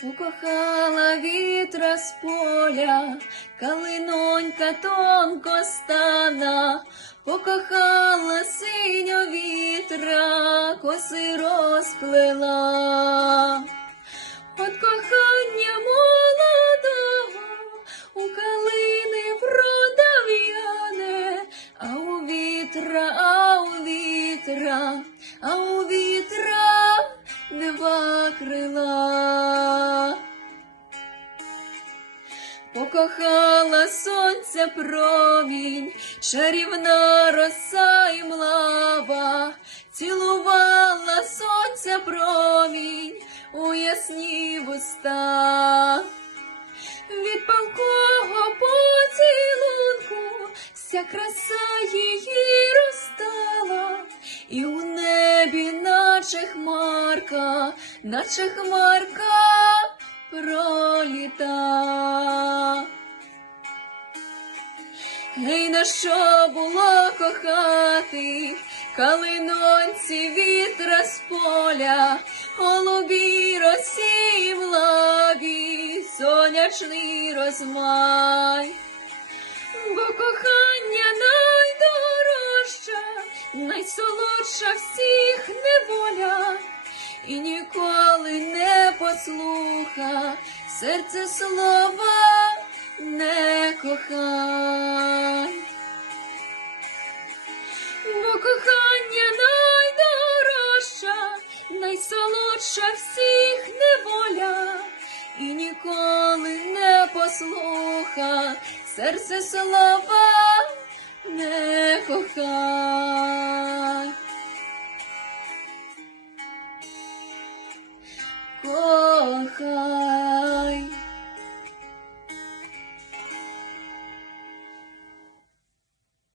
Покохала вітра з поля, калинонька тонко стана, покохала синьо вітра, коси розплела. От кохання молодого у калини продав'яне, а у вітра, а у вітра, а у вітра два крила. Покохала сонця промінь, чарівна роса і млава, цілувала сонця промінь у ясні вуста. Від палкого поцілунку вся краса її розстала, і у небі, наче хмарка, наче хмарка Гей, на що було кохати, калинонці вітра з поля, голубі росі в лаві, сонячний розмай. Бо кохання найдорожча, найсолодша всіх неволя, і ніколи не послуха серце слова не кохай. Кохання найдорожча, найсолодша всіх неволя, і ніколи не послуха серце слова не кохай. Кохай.